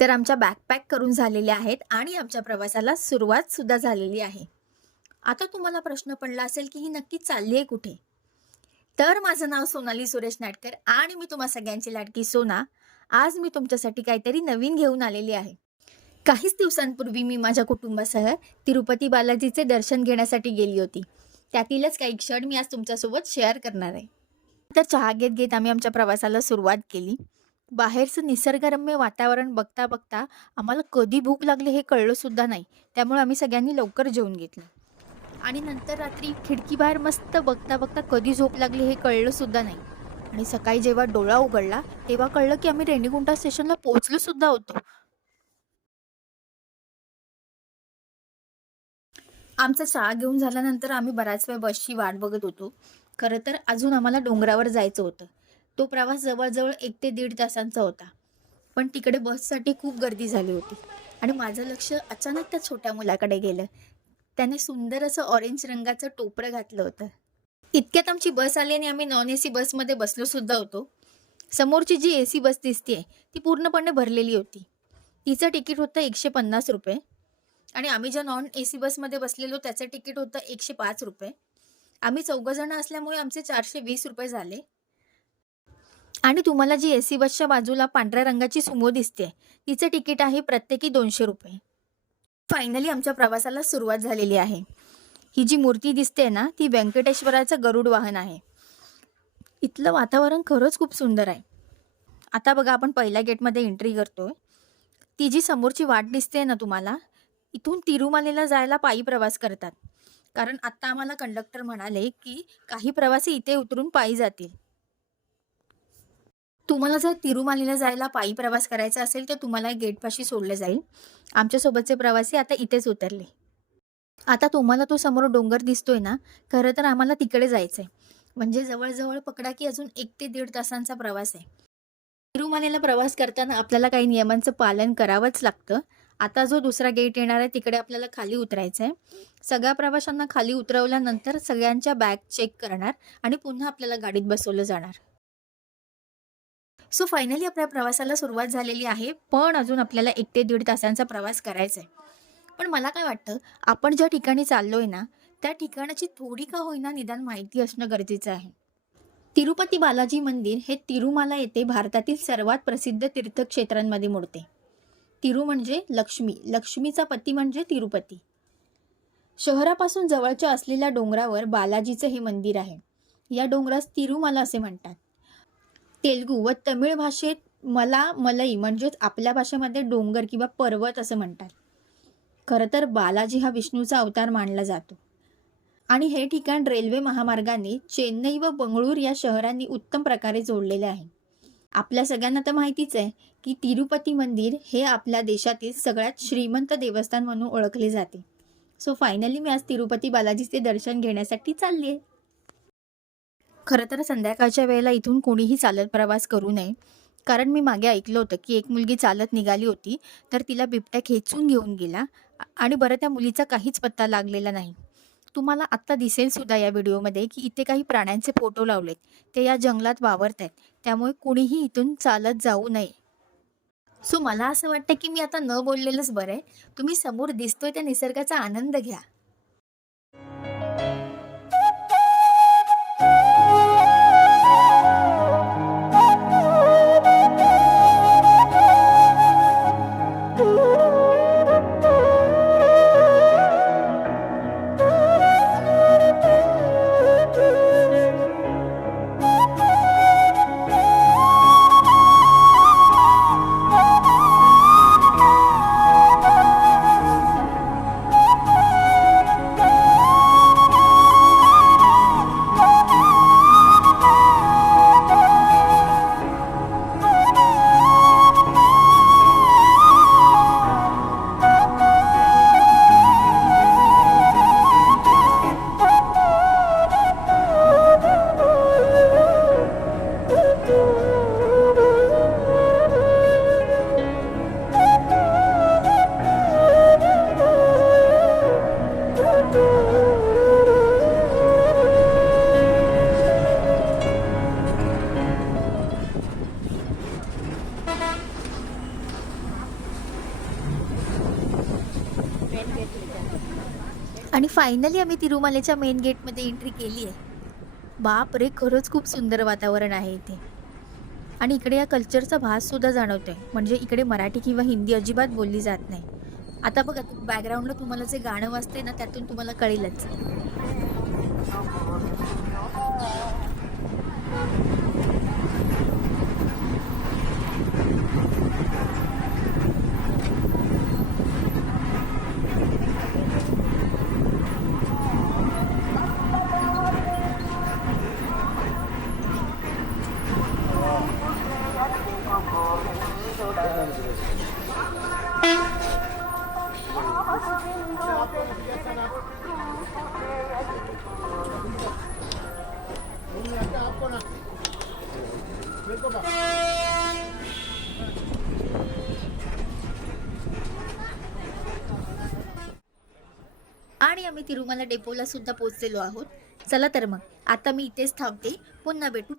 तर आमच्या बॅकपॅक करून झालेल्या आहेत आणि आमच्या प्रवासाला सुरुवात सुद्धा झालेली आहे. आता तुम्हाला प्रश्न पडला असेल की ही नक्की चालली आहे कुठे? तर माझं नाव सोनाली सुरेश नाटकर आणि मी तुम्हा सगळ्यांची लाडकी सोना. आज मी तुमच्यासाठी काहीतरी नवीन घेऊन आलेली आहे. काहीच दिवसांपूर्वी मी माझ्या कुटुंबासह तिरुपती बालाजीचे दर्शन घेण्यासाठी गेली होती. त्यातीलच काही क्षण मी आज तुमच्यासोबत शेअर करणार आहे. तर चहा घेत घेत आम्ही आमच्या प्रवासाला सुरुवात केली. बाहेरचं निसर्गरम्य वातावरण बघता बघता आम्हाला कधी भूक लागली हे कळलं सुद्धा नाही. त्यामुळे आम्ही सगळ्यांनी लवकर जेवून घेतलं आणि नंतर रात्री खिडकीबाहेर मस्त बघता बघता कधी झोप लागली हे कळलं सुद्धा नाही. आणि सकाळी जेव्हा डोळा उघडला तेव्हा कळलं की आम्ही रेणीगुंटा स्टेशनला पोहोचलो सुद्धा होतो. आमचा चहा घेऊन झाल्यानंतर आम्ही बराच वेळ बसची वाट बघत होतो. खरं तर अजून आम्हाला डोंगरावर जायचं होतं. तो प्रवास जवळजवळ 1 ते 1.5 तासांचा होता. पण तिकडे बससाठी खूप गर्दी झाली होती आणि माझं लक्ष अचानक त्या छोट्या मुलाकडे गेलं. त्याने सुंदर असं ऑरेंज रंगाचं टोपरं घातलं होतं. इतक्यात आमची बस आली आणि आम्ही नॉन एसी बसमध्ये बसलो सुद्धा होतो. समोरची जी एसी बस दिसतीये ती पूर्णपणे भरलेली होती. तिचं तिकीट होतं ₹150 आणि आम्ही ज्या नॉन एसी बसमध्ये बसलेलो त्याचं तिकीट होतं ₹105. आम्ही चौघजण असल्यामुळे आमचे ₹420 झाले. आणि तुम्हाला जी एसी बसच्या बाजूला पांढऱ्या रंगाची सुमो दिसते तिचे तिकीट आहे प्रत्येकी ₹200. फायनली आमच्या प्रवासाला सुरुवात झालेली आहे. ही जी मूर्ती दिसते ना ती व्यंकटेश्वराचं गरुड वाहन आहे. इथलं वातावरण खरंच खूप सुंदर आहे. आता बघा आपण पहिल्या गेटमध्ये एंट्री करतोय. ती जी समोरची वाट दिसते ना तुम्हाला, इथून तिरुमालेला जायला पायी प्रवास करतात. कारण आता आम्हाला कंडक्टर म्हणाले की काही प्रवासी इथे उतरून पायी जातील. तुम्हाला जर तिरुमालीला जायला पायी प्रवास करायचा असेल तर तुम्हाला गेटपाशी सोडले जाईल. आमच्यासोबतचे प्रवासी आता इथेच उतरले. आता तुम्हाला तो समोर डोंगर दिसतोय ना, खरं तर आम्हाला तिकडे जायचंय. म्हणजे जवळ पकडा की अजून 1 ते 1.5 तासांचा प्रवास आहे. तिरुमालेला प्रवास करताना आपल्याला काही नियमांचं पालन करावंच लागतं. आता जो दुसरा गेट येणार आहे तिकडे आपल्याला खाली उतरायचं आहे. सगळ्या प्रवाशांना खाली उतरवल्यानंतर सगळ्यांच्या बॅग चेक करणार आणि पुन्हा आपल्याला गाडीत बसवलं जाणार. सो फायनली आपल्या प्रवासाला सुरुवात झालेली आहे. पण अजून आपल्याला 1 ते 1.5 तासांचा प्रवास करायचा आहे. पण मला काय वाटतं, आपण ज्या ठिकाणी चाललोय ना, त्या ठिकाणाची थोडी का होईना निदान माहिती असणं गरजेचं आहे. तिरुपती बालाजी मंदिर हे तिरुमाला येथे भारतातील सर्वात प्रसिद्ध तीर्थक्षेत्रांमध्ये मोडते. तिरु म्हणजे लक्ष्मी, लक्ष्मीचा पती म्हणजे तिरुपती. शहरापासून जवळच्या असलेल्या डोंगरावर बालाजीचं हे मंदिर आहे. या डोंगरास तिरुमाला असे म्हणतात. तेलुगू व तमिळ भाषेत मलई म्हणजेच आपल्या भाषेमध्ये डोंगर किंवा पर्वत असं म्हणतात. खरं तर बालाजी हा विष्णूचा अवतार मानला जातो आणि हे ठिकाण रेल्वे महामार्गाने चेन्नई व बंगळूर या शहरांनी उत्तम प्रकारे जोडलेले आहे. आपल्या सगळ्यांना तर माहितीच आहे की तिरुपती मंदिर हे आपल्या देशातील सगळ्यात श्रीमंत देवस्थान म्हणून ओळखले जाते. सो फायनली मी आज तिरुपती बालाजीचे दर्शन घेण्यासाठी चालली आहे. खरं तर संध्याकाळच्या वेळेला इथून कोणीही चालत प्रवास करू नये. कारण मी मागे ऐकलं होतं की एक मुलगी चालत निघाली होती तर तिला बिबट्या खेचून घेऊन गेला आणि बरं त्या मुलीचा काहीच पत्ता लागलेला नाही. तुम्हाला आत्ता दिसेल सुद्धा या व्हिडिओमध्ये की इथे काही प्राण्यांचे फोटो लावलेत. ते या जंगलात वावरत आहेत. त्यामुळे कुणीही इथून चालत जाऊ नये. सो मला असं वाटतं की मी आता न बोललेलंच बरं आहे. तुम्ही समोर दिसतोय त्या निसर्गाचा आनंद घ्या. आणि फायनली आम्ही तिरुमलेच्या मेन गेटमध्ये एंट्री केली आहे. बाप रे! खरंच खूप सुंदर वातावरण आहे इथे. आणि इकडे या कल्चरचा भाससुद्धा जाणवतोय. म्हणजे इकडे मराठी किंवा हिंदी अजिबात बोलली जात नाही. आता बघा बॅकग्राऊंडला तुम्हाला जे गाणं वाजतंय ना, त्यातून तुम्हाला कळेलच. आणि आम्ही तिरुमला डेपोला सुद्धा पोहोचलेलो आहोत. चला तर मग, आता मी इथेच थांबते. पुन्हा भेटू.